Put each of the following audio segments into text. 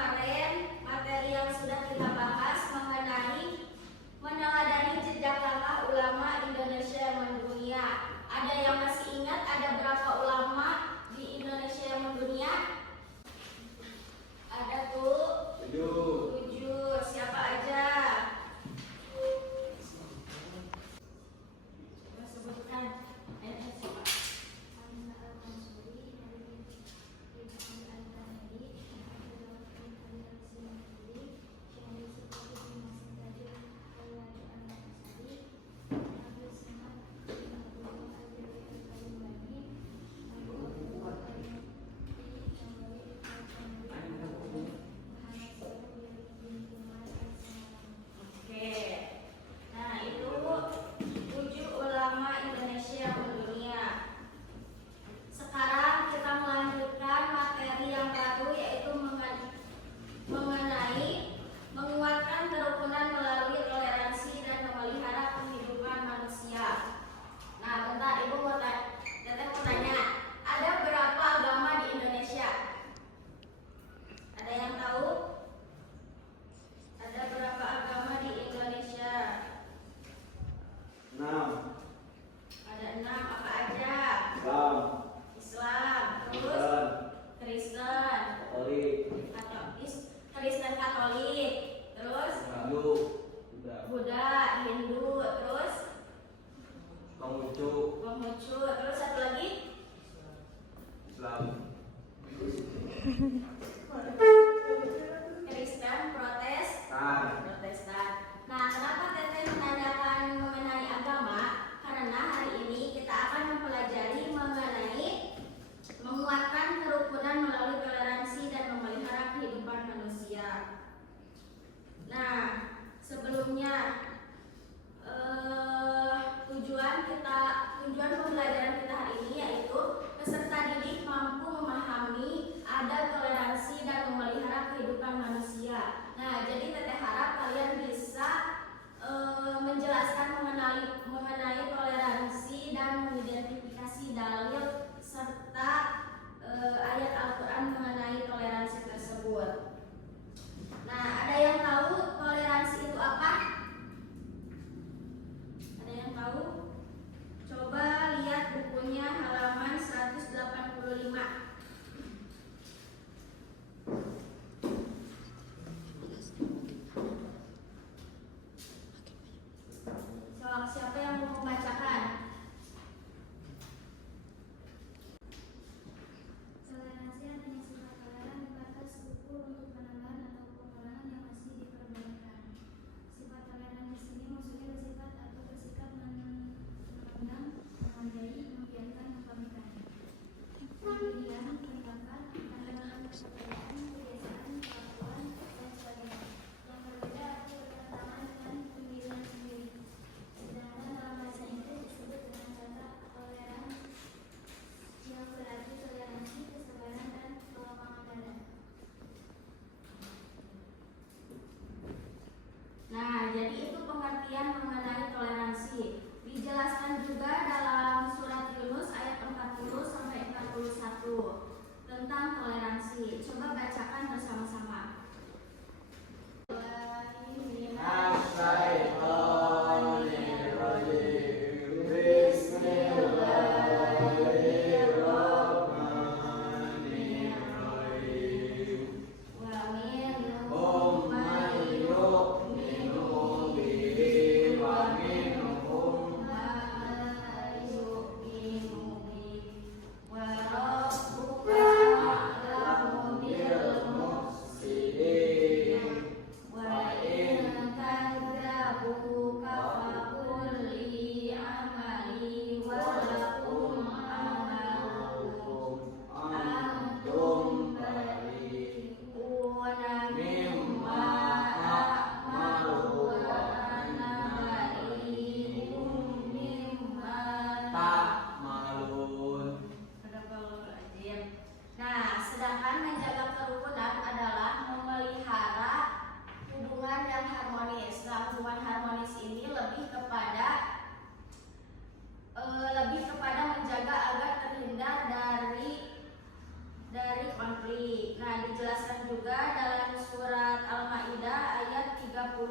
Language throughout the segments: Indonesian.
kemarin materi yang sudah kita bahas mengenai meneladani jejak langkah ulama Indonesia yang mendunia. Ada yang masih ingat ada berapa ulama di Indonesia yang mendunia? Ada tuh 7. Siapa aja? Coba sebutkan. Siapa?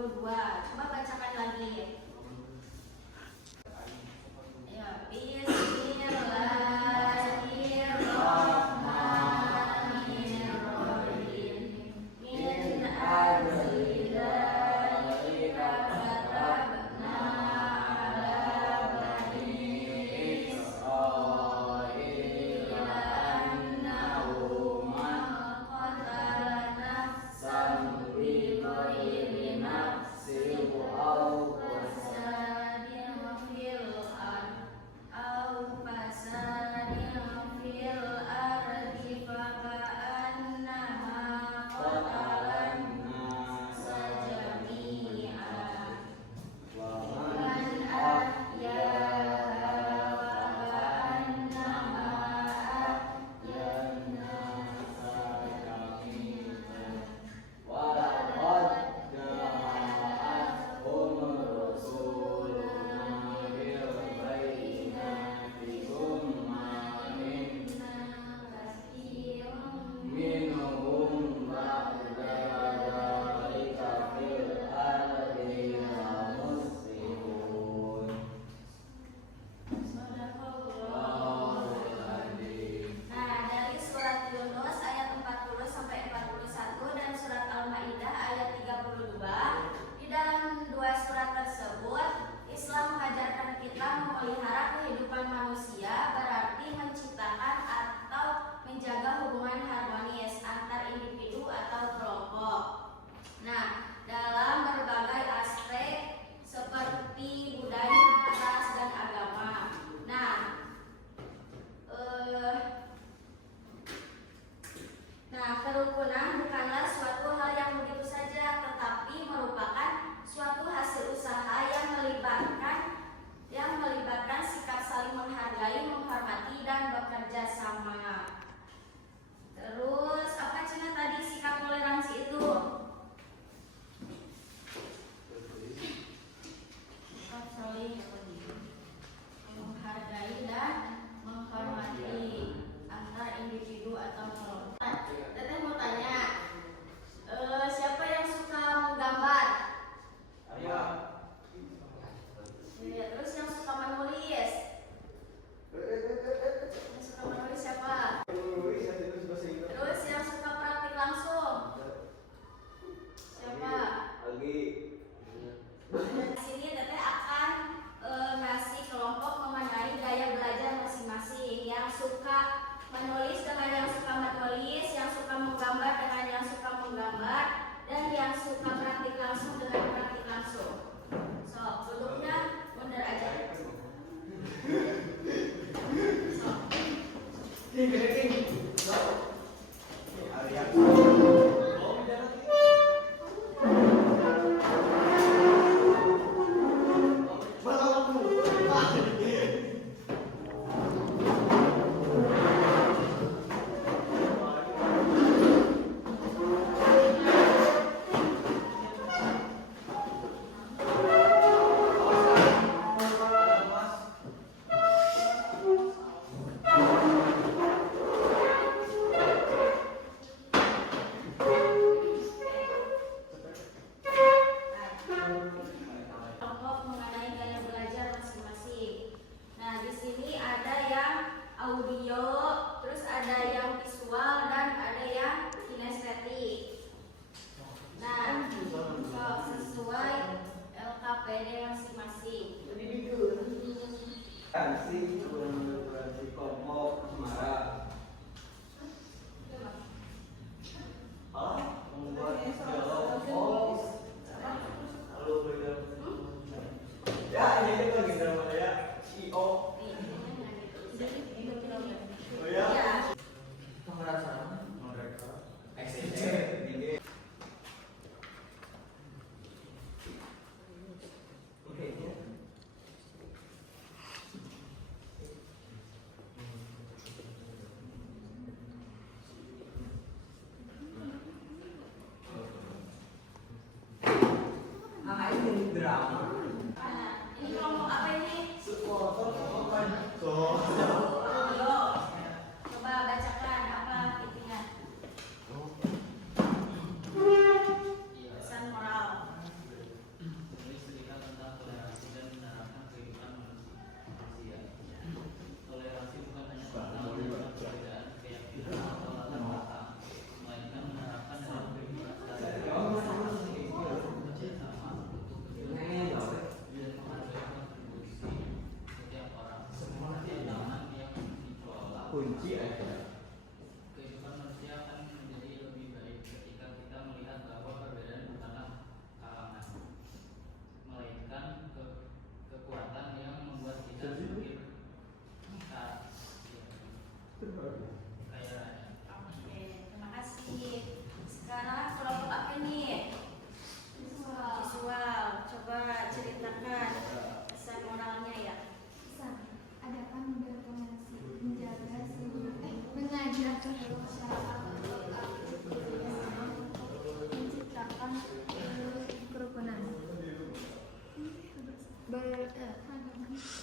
32. Coba bacakan lagi. Ya, Bismillahirrahmanirrahim. Min ajli dzalika katabna ala bani Israila annahu man qatala nafsan bighairi nafsin aw fasadin fil ardi faka'annama qatalan nasa jami'an wa man ahyaha faka'annama ahyan nasa jami'an wa laqad ja'athum rusuluna bil bayyinati minhum ba'da dzalika fil ardi muslimun. Nah, dari surat Yunus ayat 40 sampai 41 dan surat Al-Maidah ayat 32, di dalam dua surat tersebut Islam mengajarkan kita memelihara kehidupan manusia, berarti menciptakan atau menjaga hubungan harmonis antar individu atau kelompok. Nah, dalam berbagai aspek seperti budaya, ras, dan agama. Nah, kerukunan bukanlah suatu hal yang begitu saja, tetapi merupakan suatu hasil usaha yang melibatkan sikap saling menghargai, menghormati, dan bekerja sama. Terus apa Cina tadi sikap toleransi itu? Sikap saling menghargai dan menghormati antar individu atau kelompok. Teteh mau tanya, siapa yang suka menggambar? Saya. Ya, terus yang suka menulis? Yang suka menulis siapa? Terus yang suka praktik langsung? Siapa? Lagi. Di sini teteh akan ngasih kelompok mengenai gaya belajar masing-masing. Yang suka menulis dengan yang suka menulis, yang suka menggambar dengan yang suka menggambar, dan yang suka praktik langsung dengan praktik langsung. So, duduknya mundur aja. Kelompok mengenai gaya belajar masing-masing. Nah, di sini ada yang audio, terus ada yang visual, dan ada yang kinestetik. Nah, sesuai LKPD masing-masing. Toleransi kelompok asmara. Membuat dialog. Lalu beda. Ya, ini lagi drama ya. CEO. Oh ya. Pemerasan mereka. XCC. Oke. Ini drama. Nah, ini kelompok apa ini? Audio. Coba bacakan apa intinya. Pesan moral.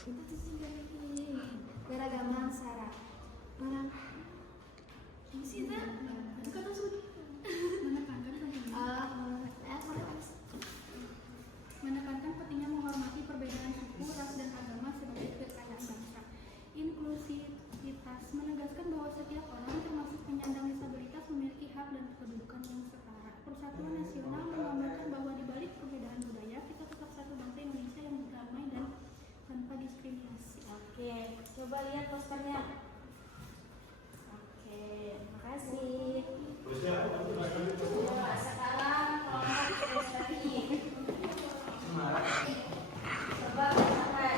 Itu tuh sih beragama Sarah. Mana? Sih itu? Kata sudah. Menekankan pentingnya menghormati perbedaan suku, ras, dan agama sebagai kekayaan bangsa. Inklusivitas menegaskan bahwa setiap orang, termasuk penyandang disabilitas, memiliki hak dan kedudukan yang setara. Persatuan nasional menggambarkan bahwa di balik perbedaan budaya, kita tetap satu bangsa Indonesia yang berdamai dan tanpa diskriminasi. Oke, coba lihat posternya. Oke, makasih. Coba sekarang kelompok poster ini. Coba katakan.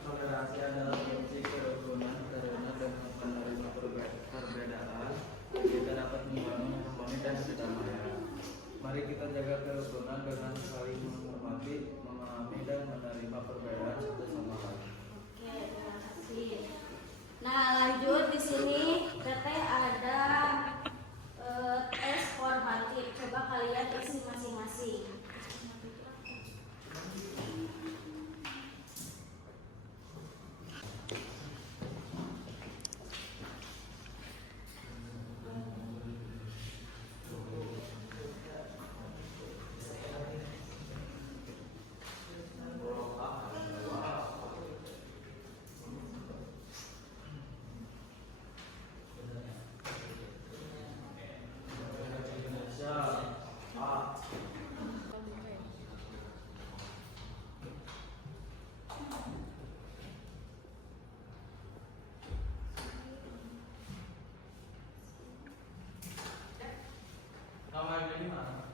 Toleransi adalah kunci kerukunan karena dengan menerima perbedaan kita dapat membangun harmoni dan kedamaian. Mari kita jaga kerukunan dengan saling menghormati, memahami dan menerima perbedaan satu sama lain. Oke, terima kasih. Nah, lanjut di sini teteh ada tes formatif. Coba kalian isi masing-masing. Namanya di mana?